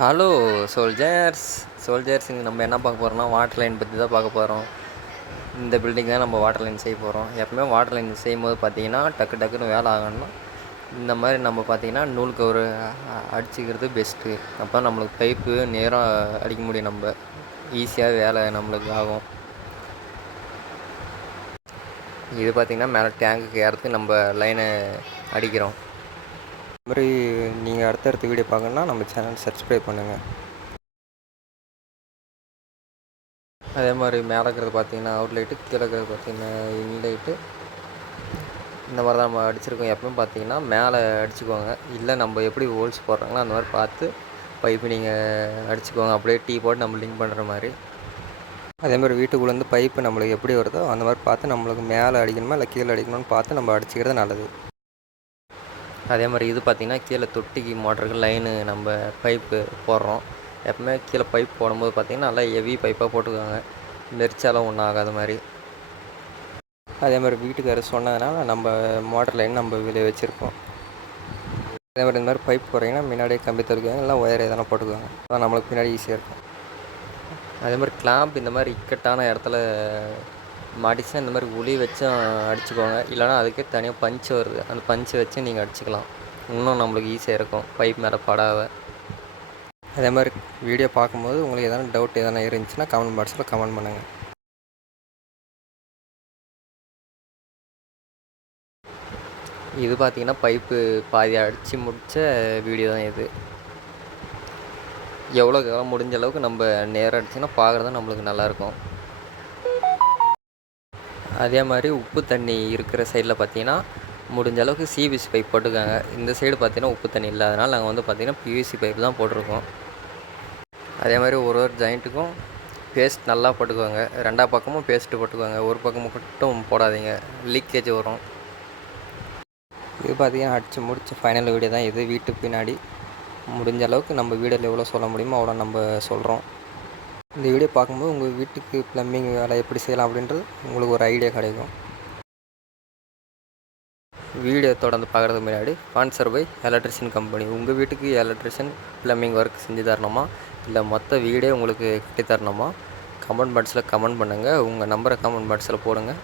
Hello soldiers இங்கே நம்ம என்ன பார்க்க போகிறோம்னா வாட்டர் லைன் பற்றி தான் பார்க்க போகிறோம். இந்த பில்டிங் தான் நம்ம வாட்டர் லைன் செய்ய போகிறோம். எப்பவுமே வாட்டர் லைன் செய்யும்போது பார்த்தீங்கன்னா டக்குன்னு வேலை ஆகணும்னா இந்த மாதிரி நம்ம பார்த்தீங்கன்னா நூல் கவுரு அடிச்சுக்கிறது பெஸ்ட்டு. அப்போ நம்மளுக்கு பைப்பு நேராக அடிக்க முடியும், நம்ம ஈஸியாக வேலை நம்மளுக்கு ஆகும். இது பார்த்திங்கன்னா மேலே டேங்குக்கு ஏறத்துக்கு நம்ம லைனை அடிக்கிறோம். இது மாதிரி நீங்கள் அடுத்தடுத்த வீடியோ பார்க்கணுன்னா நம்ம சேனல் சப்ஸ்கிரைப் பண்ணுங்கள். அதே மாதிரி மேலே இருக்கிறது பார்த்திங்கன்னா அவுட்லைட்டு, கீழே இருக்கிறது பார்த்திங்கன்னா இன்லைட்டு. இந்த மாதிரி தான் நம்ம அடிச்சிருக்கோம். எப்பவும் பார்த்திங்கன்னா மேலே அடிச்சுக்கோங்க, இல்லை நம்ம எப்படி ஹோல்ஸ் போடுறாங்களோ அந்த மாதிரி பார்த்து பைப்பு நீங்கள் அடிச்சுக்கோங்க. அப்படியே டீ போட்டு நம்ம லிங்க் பண்ணுற மாதிரி. அதே மாதிரி வீட்டுக்குள்ளேருந்து பைப்பு நம்மளுக்கு எப்படி வருதோ அந்த மாதிரி பார்த்து நம்மளுக்கு மேலே அடிக்கணுமா இல்லை கீழே அடிக்கணும்னு பார்த்து நம்ம அடிச்சுக்கிறது நல்லது. அதே மாதிரி இது பார்த்திங்கன்னா கீழே தொட்டிக்கு மோட்டருக்கு லைனு நம்ம பைப்பு போடுறோம். எப்பவுமே கீழே பைப் போடும்போது பார்த்திங்கன்னா நல்லா ஹெவி பைப்பாக போட்டுக்குவாங்க, நெரிச்சாலும் ஒன்றும் ஆகாத மாதிரி. அதே மாதிரி வீட்டுக்காரர் சொன்னதுனால நம்ம மோட்டர் லைன் நம்ம வெளியே வச்சுருக்கோம். அதே மாதிரி இந்த மாதிரி பைப் போடுறீங்கன்னா முன்னாடியே கம்பி தருக்காங்க, இல்லை ஒயர் எதனா போட்டுக்குவாங்க, அதான் நம்மளுக்கு பின்னாடி ஈஸியாக இருக்கும். அதே மாதிரி கிளாம்ப் இந்த மாதிரி இக்கட்டான இடத்துல மாட்டிச்சுன்னா இந்த மாதிரி உளி வச்சும் அடிச்சுக்கோங்க, இல்லைனா அதுக்கே தனியாக பஞ்சு வருது, அந்த பஞ்சை வச்சு நீங்கள் அடிச்சுக்கலாம். இன்னும் நம்மளுக்கு ஈஸியாக இருக்கும் பைப் மேலே படாத. அதே மாதிரி வீடியோ பார்க்கும்போது உங்களுக்கு எதனா டவுட் எதனா இருந்துச்சுன்னா கமெண்ட் பாக்ஸில் கமெண்ட் பண்ணுங்கள். இது பார்த்திங்கன்னா பைப்பு பாதி அடித்து முடித்த வீடியோ தான் இது. எவ்வளோக்கு எவ்வளோ முடிஞ்ச அளவுக்கு நம்ம நேராக அடிச்சுன்னா பார்க்குறது நம்மளுக்கு நல்லாயிருக்கும். அதே மாதிரி உப்பு தண்ணி இருக்கிற சைடில் பார்த்திங்கன்னா முடிஞ்ச அளவுக்கு சிபிசி பைப் போட்டுக்காங்க. இந்த சைடு பார்த்திங்கன்னா உப்பு தண்ணி இல்லை, அதனால் நாங்கள் வந்து பார்த்திங்கன்னா பிவிசி பைப் தான் போட்டிருக்கோம். அதே மாதிரி ஒரு ஜாயிண்ட்டுக்கும் பேஸ்ட் நல்லா போட்டுக்குவாங்க, ரெண்டா பக்கமும் பேஸ்ட்டு போட்டுக்குவாங்க, ஒரு பக்கம் மட்டும் போடாதீங்க, லீக்கேஜ் வரும். இது பார்த்திங்கன்னா அடித்து முடித்த ஃபைனல் வீடியோ தான் இது. வீட்டுக்கு பின்னாடி முடிஞ்ச அளவுக்கு நம்ம வீடியோவில் எவ்வளோ சொல்ல முடியுமோ அவ்வளோ நம்ம சொல்கிறோம். இந்த வீடியோ பார்க்கும்போது உங்கள் வீட்டுக்கு ப்ளம்பிங் வேலை எப்படி செய்யலாம் அப்படின்றது உங்களுக்கு ஒரு ஐடியா கிடைக்கும். வீடியோ தொடர்ந்து பார்க்குறதுக்கு முன்னாடி ஸ்பான்சர் பை எலக்ட்ரிஷியன் கம்பெனி. உங்கள் வீட்டுக்கு எலக்ட்ரிஷியன் ப்ளம்பிங் ஒர்க் செஞ்சு தரணுமா, இல்லை மொத்த வீடே உங்களுக்கு கட்டி தரணுமா, கமெண்ட் பாக்ஸில் கமெண்ட் பண்ணுங்கள். உங்கள் நம்பரை கமெண்ட் பாக்ஸில் போடுங்க,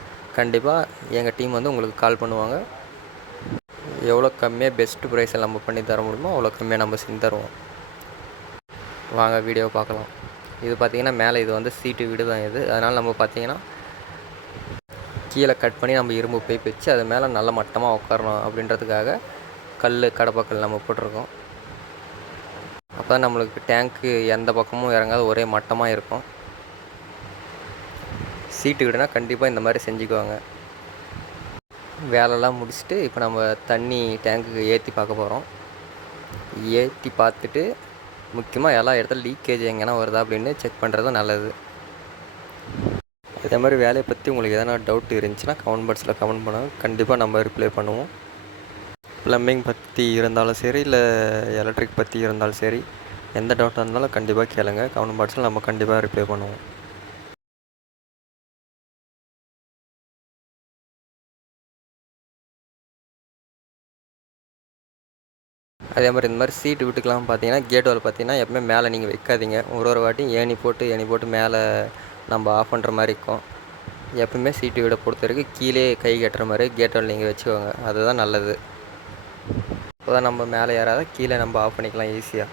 கண்டிப்பாக எங்கள் டீம் வந்து உங்களுக்கு கால் பண்ணுவாங்க. எவ்வளோ கம்மியாக பெஸ்ட்டு ப்ரைஸில் நம்ம பண்ணி தர முடியுமோ அவ்வளோ கம்மியாக நம்ம செஞ்சு தருவோம். வாங்க வீடியோ பார்க்கலாம். இது பார்த்திங்கன்னா மேலே இது வந்து சீட்டு வீடு தான் இது, அதனால் நம்ம பார்த்திங்கன்னா கீழே கட் பண்ணி நம்ம இரும்பு பைப் வச்சு அது மேலே நல்ல மட்டமாக உட்காரணும் அப்படின்றதுக்காக கடப்பாக்கல் நம்ம போட்டிருக்கோம். அப்போ தான் நம்மளுக்கு டேங்க்கு எந்த பக்கமும் இறங்காத ஒரே மட்டமாக இருக்கும். சீட்டு வீடுனா கண்டிப்பாக இந்த மாதிரி செஞ்சுக்குவாங்க. வேலைலாம் முடிச்சுட்டு இப்போ நம்ம தண்ணி டேங்க்குக்கு ஏற்றி பார்க்க போகிறோம். ஏற்றி பார்த்துட்டு முக்கியமாக எல்லா இடத்துல லீக்கேஜ் எங்கேனா வருதா அப்படின்னு செக் பண்ணுறது நல்லது. இதே மாதிரி வேலையை பற்றி உங்களுக்கு எதனா டவுட் இருந்துச்சுன்னா கமெண்ட் பாக்ஸில் கமெண்ட் பண்ணுங்கள், கண்டிப்பாக நம்ம ரிப்ளை பண்ணுவோம். ப்ளம்பிங் பற்றி இருந்தாலும் சரி, இல்லை எலக்ட்ரிக் பற்றி இருந்தாலும் சரி, எந்த டவுட்டாக இருந்தாலும் கண்டிப்பாக கேளுங்க, கமெண்ட் பாக்ஸில் நம்ம கண்டிப்பாக ரிப்ளை பண்ணுவோம். அதே மாதிரி இந்த மாதிரி சீட்டு விட்டுக்கலாம். பார்த்தீங்கன்னா கேட் வால் பார்த்தீங்கன்னா எப்பவுமே மேலே நீங்கள் வைக்காதீங்க, ஒரு வாட்டியும் ஏணி போட்டு மேலே நம்ம ஆஃப் பண்ணுற மாதிரி இருக்கும். எப்பவுமே சீட்டு வீடை பொறுத்த வரைக்கும் கீழே கை கட்டுற மாதிரி கேட் வால் நீங்கள் வச்சுக்கோங்க, அதுதான் நல்லது. அப்போ தான் நம்ம மேலே ஏறாத கீழே நம்ம ஆஃப் பண்ணிக்கலாம் ஈஸியாக.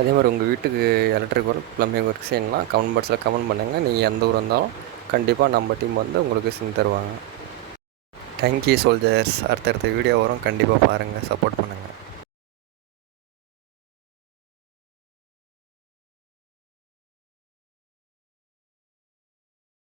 அதே மாதிரி உங்கள் வீட்டுக்கு எலக்ட்ரிக் ஒர்க் ப்ளம்பிங் ஒர்க் செய்யணும்னா கமெண்ட் பாக்ஸில் கமெண்ட் பண்ணுங்கள். நீங்கள் எந்த ஊர் இருந்தாலும் கண்டிப்பாக நம்ம டீம் வந்து உங்களுக்கு செஞ்சு தருவாங்க. Thank you soldiers. அடுத்தடுத்த வீடியோ வரும், கண்டிப்பாக பாருங்கள், சப்போர்ட் பண்ணுங்கள்.